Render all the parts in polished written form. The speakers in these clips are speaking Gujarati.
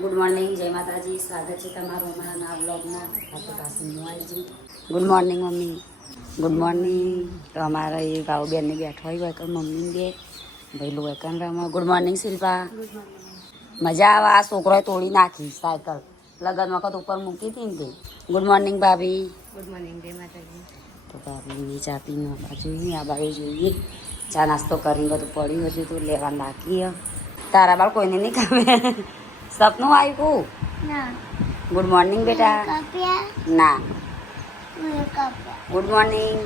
ગુડ મોર્નિંગ, જય માતાજી. સ્વાગત છે તમારું અમારા નવા બ્લોગમાં. આપણે પાસે મોબાઈલજી. Good morning mummy. Good morning. તો અમારા એ ભાવબેનને બેઠો હોય કે મમ્મી બે ભાઈલું વેકન રમો. Good morning Shilpa. મજા આવે. આ છોકરોએ તોડી નાખી સાયકલ લગન વખત ઉપર મૂકી હતી ને તે. ગુડ મોર્નિંગ ભાભી. ગુડ મોર્નિંગ, જય માતાજી. તો ભાભી ચા પીને જોઈએ, આ બાજુ જોઈએ. ચા નાસ્તો કરીને બધું પડ્યું હશે તો લેવા નાખીએ. તારા બાળ કોઈને નહીં ખાવે. સપનું આવ્યું. ગુડ મોર્નિંગ બેટા. ના ગુડ મોર્નિંગ.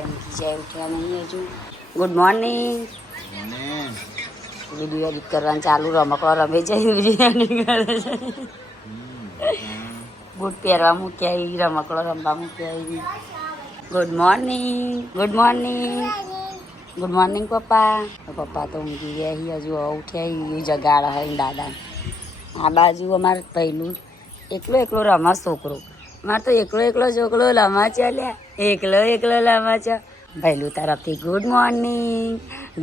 એમ જાય ઉઠ્યા નહીં હજુ. Good morning. વિડીયો એડિટ કરવાનું ચાલુ. રમકડો રમે જાય, બિરયાની કરે છે. બૂટ પહેરવા મૂક્યા, રમકડો રમવા મૂક્યા. Good morning. Good morning. Good morning પપ્પા. પપ્પા તો ઊંઘી ગયા હજુ ઉઠ્યા જગાડા હોય દાદા. આ બાજુ અમારે પહેલું એકલો રમા છોકરો. મારે તો એકલો છોકરો લમા ચાલ્યા. એકલો લમા ચા. પહેલું તરફથી ગુડ મોર્નિંગ.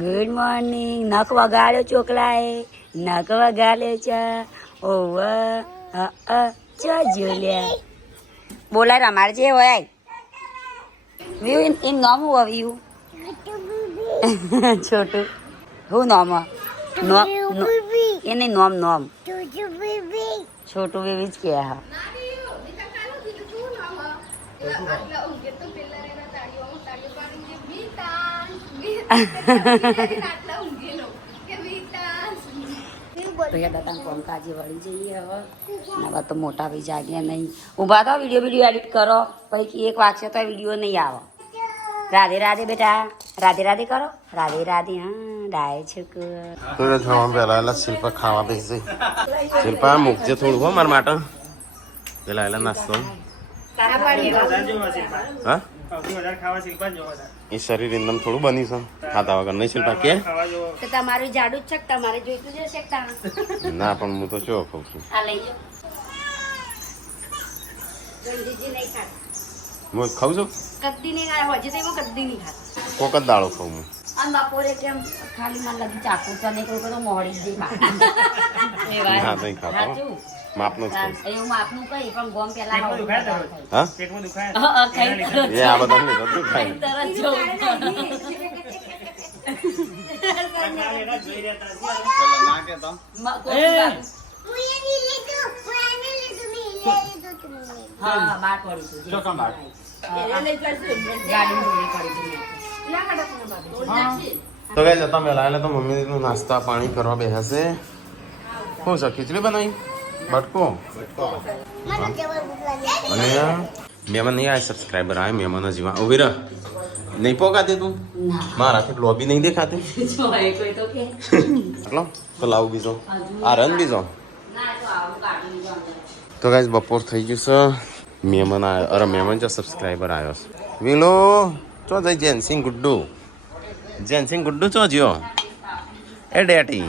Good morning. નખ વગાડ્યો ચોકલાએ. નખ વગાડ્યો છે. ઓવ જો લ્યા બોલાય રમાડ જે હોય. એમ નામ હું આવ્યું છોટું. હું નામ એને નોમ છોટું બેબી જ કે હા. કાજી વળી જઈએ હવે. હવે તો મોટા ભાઈ જાગ્યા નહીં. ઊભા થો, વિડીયો એડિટ કરો. પછી એક વાગશે તો વિડીયો નહીં આવે. રાધે રાધે બેટા. રાધે રાધે કરો. રાધે રાધે. હા ડાય છોકરો પેલા શિલ્પા ખાવા બેસી. શિલ્પા મૂકજે થોડું હો મારા માટે. પેલા એલા નાસ્તો. હા એ શરીર એકદમ થોડું બની છે ખાતા વગર નહીં. શિલ્પા કે તમારું જાડું જ છે, તમારે જોઈતું જશે. ના પણ હું તો ચો ખાઉં છું. આ લઈ જાઓ. નહીં ખાતા. હું ખાઉં છું. કદ્દી નહીં ખાય. હજી તો એમાં કદ્દી નહીં ખાતા. કોક જ દાળો ખાઉં હું. અને બપોરે કેમ ખાલી મને લગી ચાકુ ચને કોઈ તો મોડી જ ના નહીં ખાતો. માપનું જ ખાઉં. એવું માપનું કઈ પણ ગોમ પેલા હા ખાઈ એ આ બધા નહીં બધું ખાય. તરત જવું. હા બાર પડી તો કઈ જતા મેલા એટલે તો મમ્મી નાસ્તા પાણી કરવા બેસે. શું છે ખીચડી બનાવી? બટકો. અને મહેમાન નહીં આવે, સબસ્ક્રાઈબર આવે. મહેમાન હજી ઉભી રહ. નહીં પોકાતી તું મારાથી લોબી નહીં દેખાતી. તો લાવું બીજો. આ રન બીજો. તો ગાઈસ બપોર થઈ ગયું છે. મહેમાન આવ્યો. અરે મહેમાન જો સબસ્ક્રાઈબર આવ્યો છે. વિલો ચો જઈ જેનસિંગ ગુડ્ડુ. જેનસિંગ ગુડ્ડુ ચો જ્યો એ ડેટી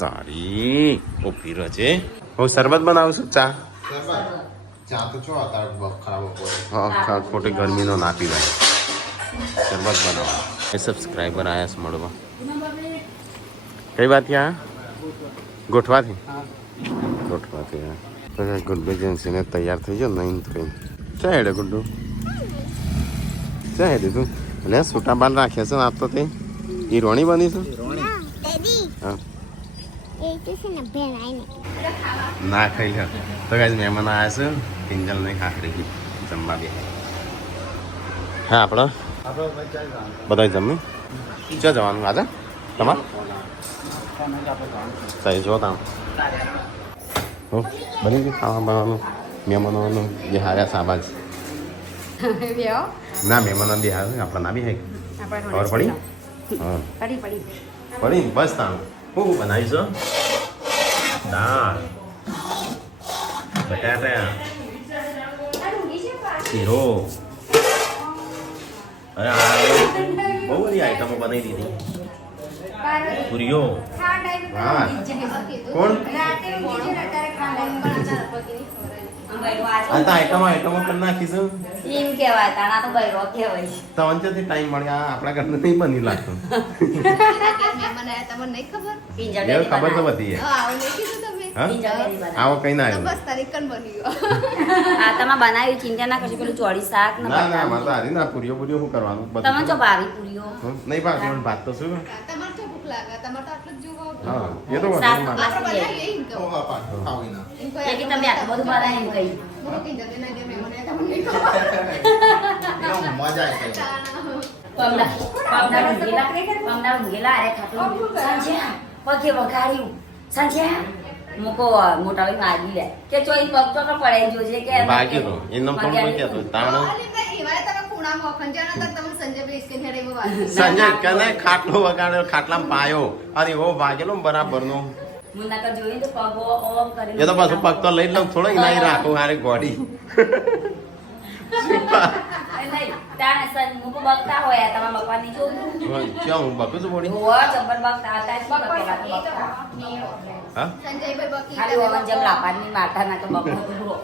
તારી ઉભી રહે છે. હું શરબત બનાવું છું. ચા તો છો ખરાબ ખોટી ગરમીનો ના પીવાય. શરબત બનાવો. એ સબસ્ક્રાઈબર આવ્યા છે મળવા. કઈ વાત ત્યાં ગોઠવાથી હા. તો ગુડ્ડુ જેન્સીને તૈયાર થઈ ગયો. નહીં થઈ ચા હેડે ગુડ્ડુ ચા હેડે તું. એટલે છૂટા બાલ રાખ્યા છે ને આપ તો તે હીરોણી બની છે. હા ના ખાઈ લે. તો કાંઈ મહેમાન આવ્યા છે. કિંજલ નહીં ખાખરી જમવા બે. હા આપણે બધા જમી ક્યાં જવાનું આજે તમારે? સહી જો તામ હો બની ગયું ખાવા બનાવવાનું. મહેમાનોનું બિહાર્યા સાબાજ. ના મહેમાનો બિહાર આપણે ના બી ખબર પડી. હા પડી બસ તામ. શું બનાવીશું? દાળ બટાટા શીરો. અરે બહુ બધી આઈટમો બનાવી દીધી. પૂરીઓ. હા કોણ બૈરો આ આ તો આઈટમો કરી નાખીશું એમ કહેવાય તાણા તો બૈરો કહેવાય છે. તો અંચેથી ટાઈમ મળે આપણા ઘરને નહીં બની લાગતું પિંજર એ ખબર તો બધી હા આવો કઈ ના આવ્યું આ તમે બનાવી ચિંતા ના કરશો પેલું ચોળી શાક ને ના ના મારે તો હારી ના પૂરીઓ શું કરવાનું તમે જો ભાવી પૂરીઓ નહીં ભાવે પણ ભાત તો શું હા એ તો શાક વધુ તો પાછી લે. એ કે તમે આટલું બધું બનાવી એમ કહી પમડા ઊંઘેલા અરે ખાટલું સંજ્યા પગે વગાડ્યું સંજ્યા મૂકો મોટા ભાઈ માગી લે કે ચોઈ પગ તો પડે જોજે કે ભાગ્યો તો એનો કોણ કોઈ કહેતો તાણ સંજય કને ખાટલો વગાડ્યો ખાટલામાં પાયો અને એવો વાગેલો ને બરાબરનો મુન્ના કા જોઈ તો પગો ઓમ કરી એ તો પાછું પગ તો લઈ લઉં થોડો ઇનાઈ રાખો હારે ગોડી તાણે સન મુકો બગતા હોય તમારા બપ્પાની જો ક્યાં હું બકું છું બોડી ઓ જબર બગતા હતા શું બગતા હા ખાલી ઓવન જમ લાપાની માથા ના તો બપો પૂરો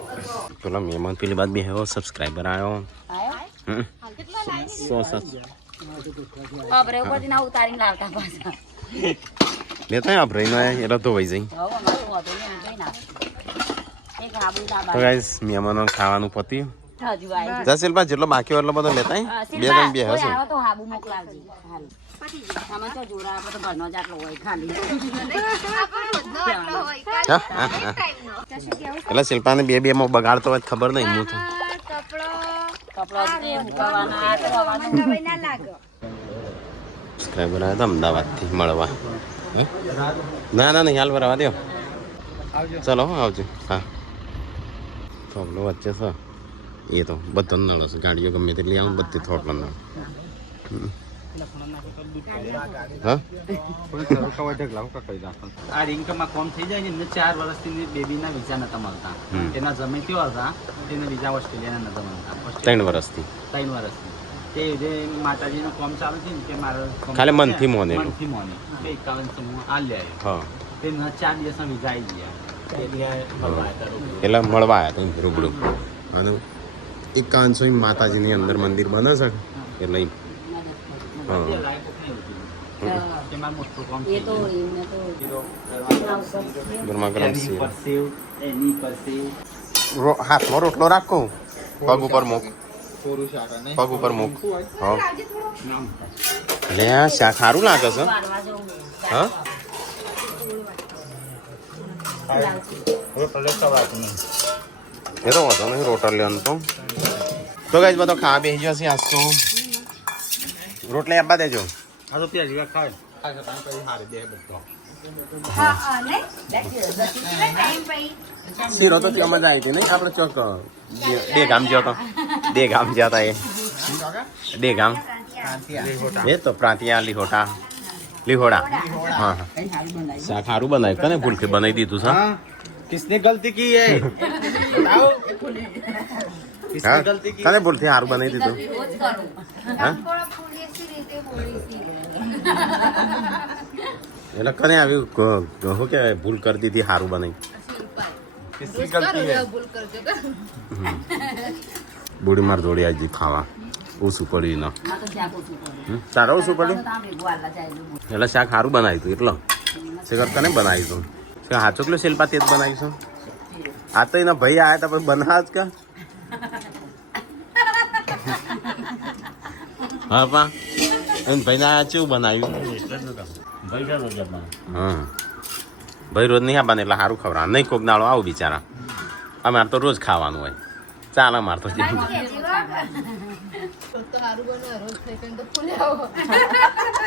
પેલા મહેમાન પેલી બાદ બે હેવો સબસ્ક્રાઇબર આવ્યો આયો સો સસ અબરે ઉપરથી ના ઉતારીને લાવતા પાછા લેતા આપ રહીને એટલે તો વહી જઈ હવે અમારું હોતો ને જોઈ ના એક આબુ તો દાબા ગાઈસ મહેમાનો ખાવાનું પતી હજુ આવી જસીલભાઈ જેટલો બાકી હોય એટલો બધો લેતા બે જણ બે હશે આવો તો હાબુ મોકલાવજી હાલ આમાં તો જોરા આપણે તો ઘરનો જ આટલો હોય ખાલી એટલે શિલ્પાને બે બે માં બગાડતો હોય ખબર નહીં હું તો કપડો જે મુકવાના આ તો હવાનું સબસ્ક્રાઇબર આવ્યા હતા અમદાવાદથી મળવા ના ના નહીં હાલ બરાબર દો ચલો આવજો હા થોડલો વચ્ચે છે એ તો બધો નળ હશે ગાડીઓ ગમે તેટલી આવું બધી થોડલો નળ હા આ રિંકમાં કોમ થઈ જાય ને એમને 4 વર્ષથી બેબીના વિઝા નતા મળતા એના જમે કયો હતા તેને વિઝા ઓસ્ટ્રેલિયાના નતા મળતા 3 વર્ષથી 3 વર્ષથી તે જે માતાજીનું કોમ ચાલુ છે ને કે મારો ખાલી મનથી મોનેલું મનથી મોને કે 51 સમૂહ આ લે હા તેના 4 દિવસમાં વિઝા આવી ગયા એટલે મળવા આવ્યા તો રૂબરૂ અને 51 માતાજીની અંદર મંદિર બને છે એટલે હા તેમાં મોટું કોમ એ તો એમને તો ગરમા ગરમ એની પરસેવ એની પરસેવ હાથમાં રોટલો રાખો પગ ઉપર મૂક પગ ઉપર મૂક હા લે શાક સારું લાગે છે વારવા જવું હા એ તો વાંધો નહીં રોટલ લેવાનું તો ગાઈસ બધો ખાવા બેસી જશે આજ તો રોટલી આપવા દેજો આ તો પ્યાજ ખાય શીરો તો ત્યાં મજા આવી હતી નહીં આપણે ચોક બે ગામ જ્યો તો બે ગામ જ્યાં હતા એ બે ગામ એ તો પ્રાંતિયા લીહોટા લીહોડા હા હા શાક સારું બનાવ્યું કને ભૂલથી બનાવી દીધું છે किसने गलती की है बताओ किसने હા गलती की કને ભૂલથી સારું બનાવી દીધું રોજ કરું હા એટલે કને આવ્યું શું કે ભૂલ કરી દીધી સારું બનાવી किसकी गलती है બુડી માર જોડી આજે ખાવા ઓછું પડ્યું ના આ તો શાક ઓછું કરું તારા ઓછું પડ્યું તો ભેગું આલા જાય એટલે શાક સારું બનાવ્યું હતું એટલો શેખર કને બનાવ્યું હતું હાચો કિલો શિલ્પા તે જ બનાવીશું આ તો એના ભાઈ આવ્યા હતા પછી બનાવ જ કે હા પા એને ભાઈને આ કેવું બનાવ્યું હા ભાઈ રોજ નહીં આપવાને એટલે સારું ખવડાવ નહીં કોક દાડો આવું બિચારા અમારે તો રોજ ખાવાનું હોય ચાલ અમારે તો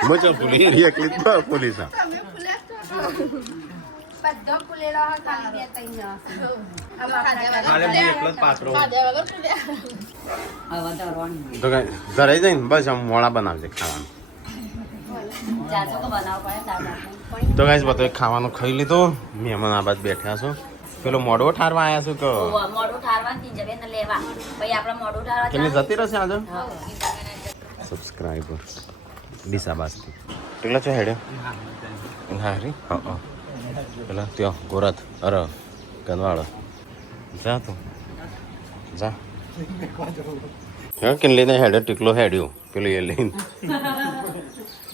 મુચો પુલી એકલી જ પુલી છે खाले मैं एकलो જ પાત્રો હવે તો રોણી તો કઈ ઘરે જઈને બસ આમ મોડા બનાવજે ખાવાનું જાજો તો બનાવવો પડે દાદા તો ગાઈસ બધો ખાવાનું ખાઈ લીધું મહેમાન આ બાદ બેઠા છો પેલો મોડો ઠારવા આવ્યા છો કે મોડું ઠારવા તીજવે ને લેવા પછી આપણે મોડું ઠારવા કેટલી જતી રહેશે આજે સબસ્ક્રાઈબર ડીસાબાસથી કેટલા છો હેડે હા રી હા પેલા ત્યાં ગોરત અરે ગનવાળો જા તું જા કે લઈને હેડે ટીકલો હેડ્યો પેલો એ લઈને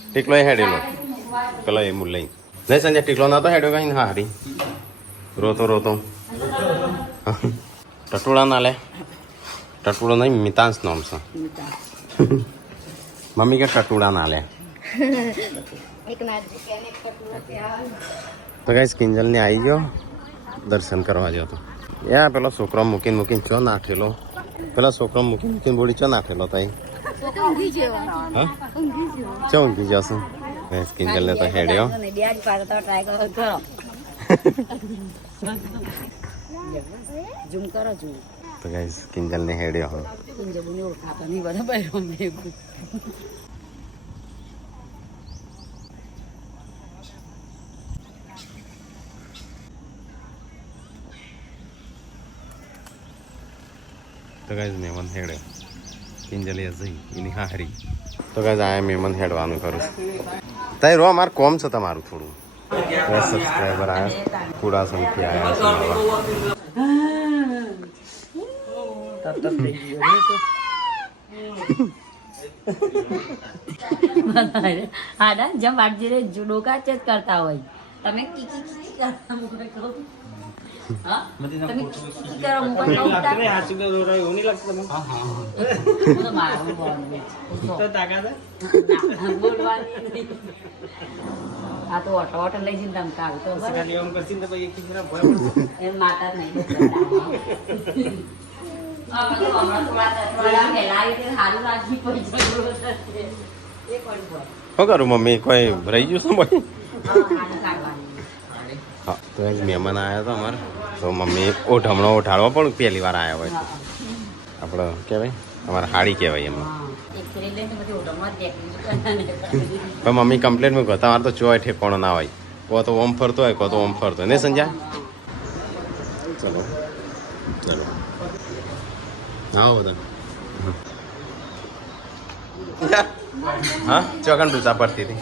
ટીકલો એ હેડેલો પેલો એ લઈ નહીં સંજય ટીકલો નતો હેડ્યો કઈ હા હારી રોતો રોતો ટટુડા ના લે ટટુડો નહીં મિતાંશ નામ છે મમ્મી કે ટટુડા ના લે તો કઈ કિંજલ ને આવી ગયો દર્શન કરવા જતો યા પેલો છોકરો મૂકીને ચો નાખેલો પેલા છોકરો મૂકીને બોડી ચો નાખેલો તઈ હા ચો ઊંઘી જશે કિંજલ ને તો હેડ્યો ઝૂમ કરો ઝૂમ તો ગાઈસ કિંજલ ને હેડ્યો હવે કિંજલ ઓળખાતો નહીં બરાબર તો ગાઈસ મહેમાન હેડ્યો કિંજલ એ જઈ એની હારી તો ગાઈસ આ મહેમાન હેડવાનું કરું તઈ રો માર કોમ છે તમારું થોડું સબસ્ક્રાઈબર આવ્યા કુડા સંખ્યા આવ્યા આડા જેમ વાટજીરે ડોકા ચેક કરતા હોય તમે કીકી કીકી કરતા મને કહો હા તમે કીકી કરો મોબાઈલ ઉઠાવે હાથ સુધે રોરાય ઓની લાગતો તમે હા હા તો મારું બોલવાનું તો તાકાત બોલવાની આ તો ઓટો લઈ જઈને તમ કાઢ તો ખાલી એમ કરસીને તો એક કિજરા ભય પડશે એમ માતા નહીં શું કરું મમ્મી કોઈ રહી ગયું શું ભાઈ હા તો એક મહેમાન આવ્યા હતા અમારે તો મમ્મી ઓઢમણો ઉઠાડવા પણ પહેલી વાર આવ્યા હોય આપણે કહેવાય અમારે હાડી કહેવાય એમાં પણ મમ્મી કમ્પ્લેન મૂકો તમારે તો ચોય ઠેકોણો ના હોય કો તો ઓમ ફરતો હોય કો તો ઓમ ફરતો હોય ને સંજ્યા ચલો ચલો આવો બધા હા ચોકન ડૂચા પડતી હતી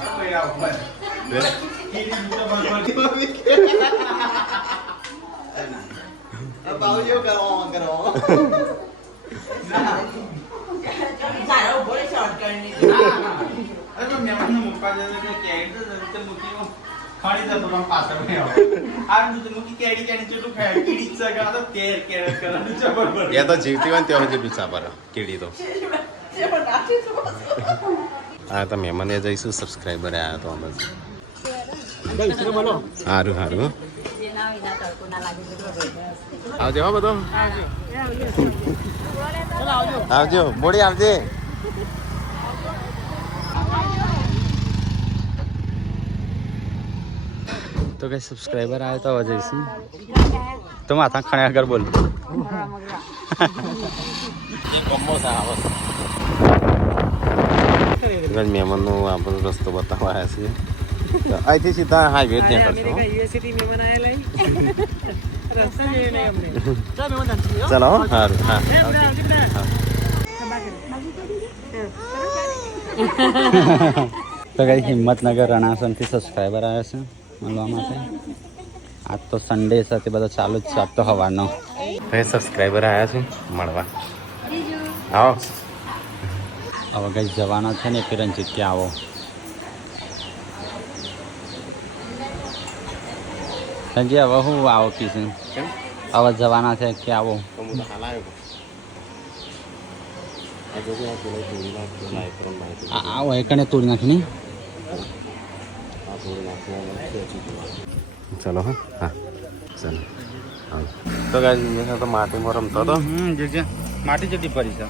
એ તો જીવતી હોય ને ત્યાં હજી ડૂચા પર કીડી તો હા તો મહેમાન એ જઈશું સબસ્ક્રાઈબર આવ્યા તો અમે સારું સારું આવજો હો બધો આવજો બોડી આવજે તો કઈ સબસ્ક્રાઈબર આવે તો જઈશું તો માથા ખણે આગળ બોલ મહેમાનનો આપણો રસ્તો બતાવવા આવ્યા છીએ અહીંથી સીધા હાઈવે ત્યાં કરશો ચલો સારું હા તો કઈ હિંમતનગર રણાસનથી સબસ્ક્રાઈબર આવ્યા છે મળવા માટે આજ તો સન્ડે છે તે બધો ચાલુ જ છે આજ તો સવારનો સબસ્ક્રાઈબર આવ્યા છે મળવા આવો હવે કઈ જવાનો છે ને કિરણજીત કે આવો સંજય હવે હું આવો કીધું હવે જવાના છે કે આવો આવો એકને તોડી નાખી નહીં ચલો હા ચાલો તો ગાય તો માટીમાં રમતો હતો માટી જેટલી પડી છે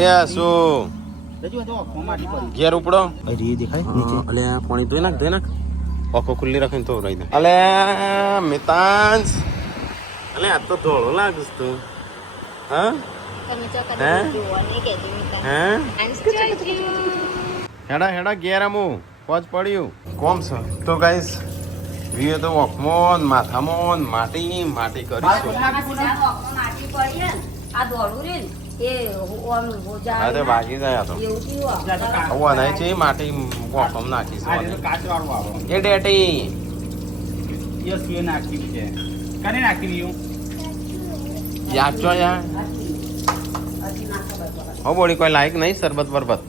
એ શું ઘેર ઉપડો અલે પાણી ધોઈ નાખ ઓખો ખુલ્લી રાખીને તો રહી દે અલે મિતાંશ અલે આ તો ધોળો લાગસ તું હા હેડા ઘેર આમું પોચ પડ્યું કોમ છે તો ગાઈસ વિયો તો ઓખમોન માથામોન માટી કરીશું હા તો ભાગી જાય તો આવું નહીં છે માટી ઓખમ નાખીશ એ ડેટી નાખી છે કને નાખી રહ્યું યાદ છો યાર હો બોડી કોઈ લાયક નહીં સરબત બરબત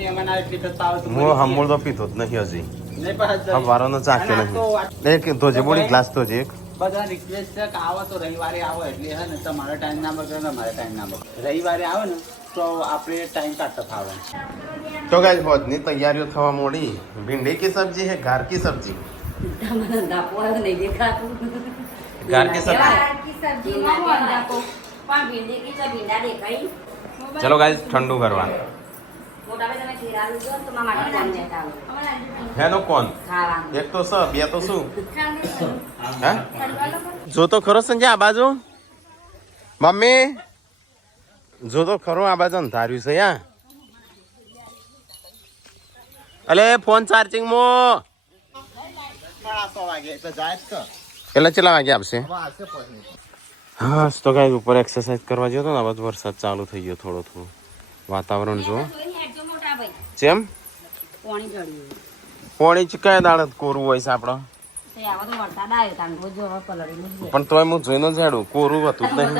મહેમાન આવે એટલે તો પાવ તો હું હમૂળ તો પીતો જ નહીં હજી નહીં પણ આ વારોનો ચાખ્યો નહીં એક ધોજે બોડી ગ્લાસ તો છે એક બધા રિક્વેસ્ટ છે કે આવો તો રવિવારે આવો એટલે હે ને તમારો ટાઈમ ના બગડે ને મારો ટાઈમ ના બગડે રવિવારે આવે ને તો આપણે ટાઈમ કાઢતા ફાવે તો ગાઈસ ભોજની તૈયારીઓ થવા મોડી ભીંડી की सब्जी है घर की सब्जी તમને દાપો નહીં દેખાતું घर की सब्जी પણ ભીંડી કી તો ભીંડા દેખાઈ चलो गाइस ठंडू करवा મોટા ભાઈ તમે ખીરાનું જો તો મારા માટે કોણ લેતા આવો है नो कौन ખાવાનું एक तो सब બે તો શું હે જો તો ખરો સંજય આ બાજુ મમ્મી જો તો ખરો આ બાજુ અંધાર્યું છે યા અલે ફોન ચાર્જિંગ મો એટલે કેટલા વાગે આપશે હા તો કાંઈ ઉપર એક્સરસાઇઝ કરવા જતો ને આ બધો વરસાદ ચાલુ થઈ ગયો થોડો થોડો વાતાવરણ જો મોટા ભાઈ જેમ પાણી ચડ્યું પોણી જ કયા દાડત કોરું હોય છે આપણો તે આવા તો વરસાદ આવ્યો તાન રોજ હવે પલળી મૂકી પણ તોય હું જોઈને જ હેડું કોરું હતું જ નહીં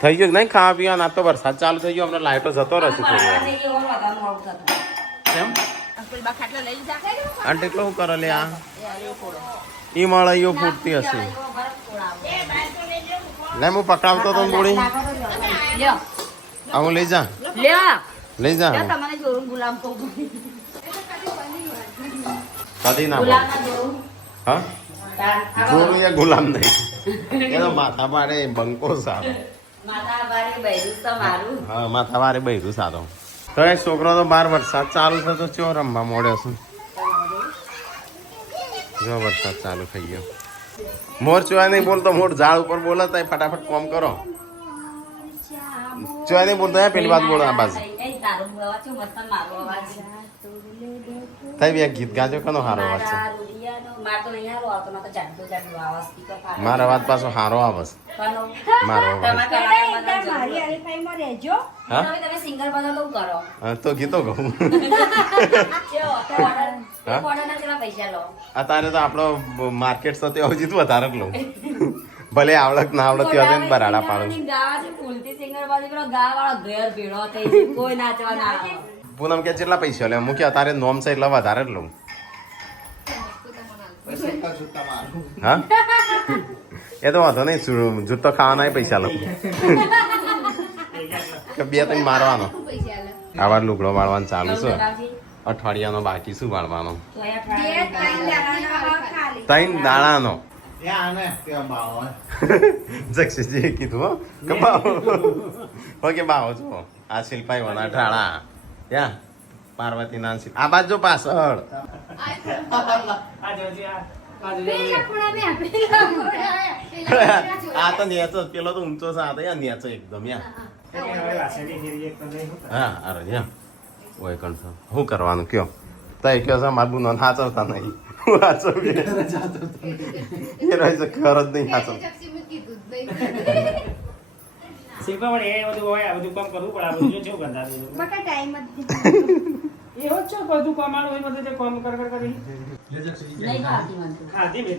થઈ ગયું નહીં ખાવા પીવા ના તો વરસાદ ચાલુ થઈ ગયો હમણાં લાઈટો જતો રહેશે થોડી વાર કેમ આંટી એટલો શું કરે લે આ ઈ મળાઈઓ ફૂટતી હશે લે હું પકડાવતો તો બોડી આ હું લઈ જા લઈ જા હું. કદી ના બોલ. હા જોરું એ ગુલામ નહીં એ તો માથા પાડે બંકો સારો હા માથા વારે બૈરું સારો તો એ છોકરો તો બાર વરસાદ ચાલુ છે તો ચો રમવા મોડ્યો છે જો વરસાદ ચાલુ થઈ ગયો મોર ચોય નહીં બોલતો મોર ઝાડ ઉપર બોલતા ફટાફટ કોમ કરો ચોય નહીં બોલતો પેલી વાત બોલો આ બાજુ થઈ બે ગીત ગાજો કનો હારો અવાજ છે મારો અવાજ પાછો હારો આવે છે મારો અવાજ હા હા, તો ગીતો કહું અત્યારે તો આપણો માર્કેટ તો ત્યાં હજી વધારે જ લઉં ભલે આવડક ના આવડત ત્યાં બરાડા પાડું પૂનમ કે કેટલા પૈસા લે મૂકી અત્યારે નોમ છે એટલે વધારે જ લઉં હા એ તો વાંધો નહીં જૂતો ખાવાના પૈસા લઉં કે બે ત્રણ મારવાનો આવા લુગડો વાળવાનું ચાલુ છે અઠવાડિયાનો બાકી શું વાળવાનો ત્રણ દાડાનો જક્ષજી કીધું હો કે બાવો ઓકે બાવો છો આ શિલ્પાઈ વના ઢાળા ત્યાં પાર્વતી ના શિલ્પ આ બાજુ પાછળ આ તો નેચો પેલો તો ઊંચો છે આ તો યા નેચો એકદમ યા હા અરે યા ઓય કણસો શું કરવાનું કયો તય કયો છે મારું નો હાચવતા નહીં હું હાચવી એ રહી છે ખર જ નહીં હાચવ શિલ્પા પણ એ બધું હોય આ બધું કામ કરવું પડે આ બધું જો ગંદા બટા ટાઈમ એવો જ છો બધું કમાણું હોય બધું જે કામ કર કરી ખાધી મેં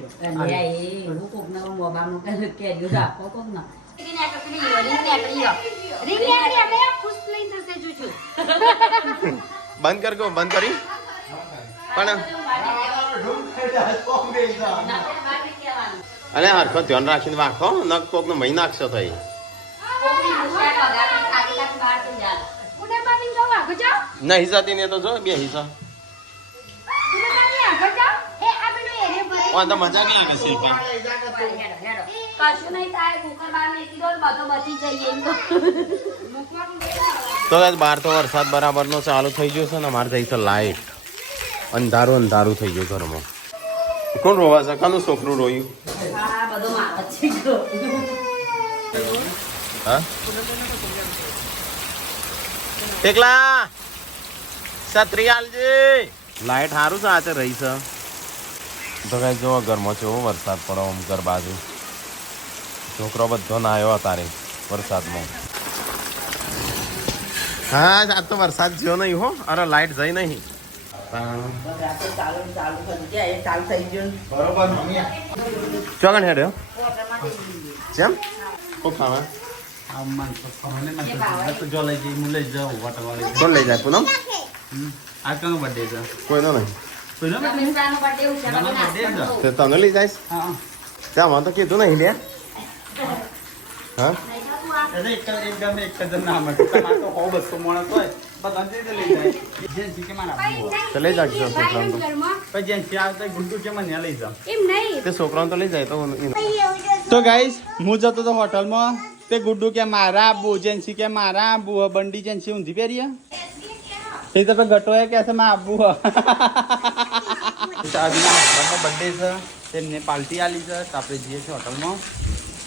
બંધ કર ગયો બંધ કરી પણ અને હરખો ધ્યાન રાખીને વાંખો નક કોક નો મહી નાખશો થઈ નહીં જતી ને તો જો બે હિસ્સા તો મજા નહીં આવે શિલ્પા તો બહાર તો વરસાદ બરાબર નો ચાલુ થઈ ગયો છે ને અમારે થઈ છે લાઈટ અંધારું અંધારું થઈ ગયું ઘરમાં કોણ રોવા છે કાનું છોકરું રોયું હા એકલા સત્રિયાલજી લાઈટ સારું છે આજે રહી છે તો કઈ જો ઘરમાં છે વરસાદ પડો આમ ઘર બાજુ છોકરો બધો ના આવ્યો તારે વરસાદમાં હા આજ તો વરસાદ જ્યો નહીં હો અરે લાઈટ જઈ નહીં ચોગણ હેડ્યો જેમ કો ખાવા જો લઈ જઈ હું લઈ જાઉં હોટલવાળી કોણ લઈ જાય પૂનમ આ કનો બર્થડે છે કોઈનો નહીં કોઈનો birthday છે? તે તને લઈ જાય હા ત્યાં મને તો કીધું નહીં લે હા એટલે એકદમ એક જ ના મળે તમારે તો હો 200 માણસ હોય બધા રીતે લઈ જાય જેન્સી કે મારા આપવું હોય. તો લઈ જાજો છોકરાને તો પછી જેન્સી આવતા ગુંડુ કે મને લઈ જાવ તે છોકરાને તો લઈ જાય તો તો ગાઈસ હું જતો તો હોટલમાં તે ગુડ્ડુ કે મારા આબુ જેન્સી કે મારા આબુ બંડી જેન્સી ઊંધી પહેરીએ તે તો ગટો કે છે માં આબુ આજના હસબન્ડનો બર્થડે છે તેમને પાર્ટી આલી છે તો આપણે જઈએ છીએ હોટલમાં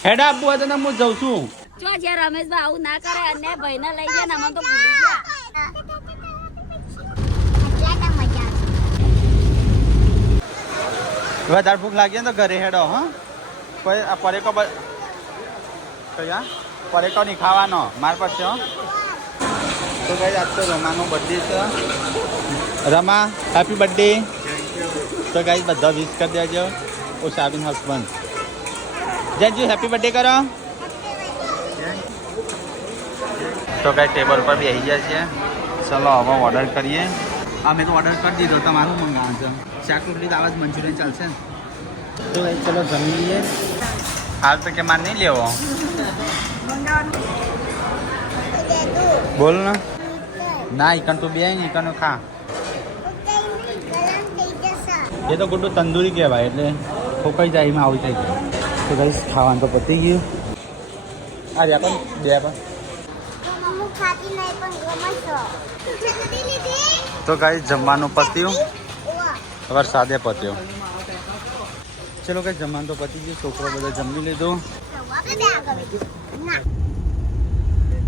હેડા આબુ હતો ને હું જઉં છું જો જે રમેશભાઈ આવું ના કરે અને ભાઈને લઈ જાય ને અમે તો ભૂલી ગયા વધારે ભૂખ લાગી ને તો ઘરે હેડો હા કોઈ આ પરેકો કયા પરેકો નહીં ખાવાનો માર પાસે હો તો કઈ આજ તો રમાનો બર્થડે છે રમા હેપી બર્થડે તો કઈ બધા વિશ કરી દેજો ઓ સાબિન હસબન્ડ જયજી હેપી બર્થડે કરો તો કઈ ટેબલ પર બેસી ગયા છે ચલો હવે ઓર્ડર કરીએ અમે તો ઓર્ડર કરી દીધો તમારું મંગાવવાનું છે શાક રોટલી તો આવાજ મંચુરિયન ચાલશે ને તો કઈ ચલો જમી લઈએ હાલ તો કે માર નહીં લેવો બોલ ને ના ઈકન તું બે ઈકન ખા એ તો ગુડ્ડું તંદુરી કહેવાય એટલે ખોકાઈ જાય એમાં આવું થઈ જાય તો કઈ ખાવાનું તો પતી ગયું આ રહ્યા પણ બે પણ તો કઈ જમવાનું પત્યું વરસાદે પત્યો ચલો કઈ જમવાનું તો પતી ગયું છોકરો બધો જમી લીધું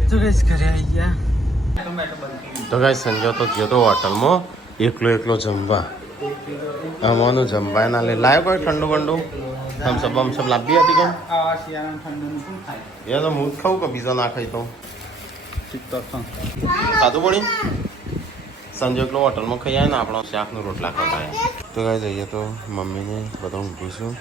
તો કઈ ઘરે આવી ગયા તો ગાઈ સંજો તો ગયો તો હોટલમાં એકલો જમવા આમાંનું જમવા ના લે લાયો કોઈ ઠંડુ બંડુ થમ્સઅપ લાવી હતી કેમ આ શિયાળાનું ઠંડુ શું થાય એ તો હું જ ખાઉં કે બીજા ના ખાઈ તો ચિત્તર ખાધું પડી સંજો એકલો હોટલમાં ખાઈ આવે ને આપણો શાકનું રોટલા ખાતા તો ગાઈ જઈએ તો મમ્મીને બધા ઊંઘીશું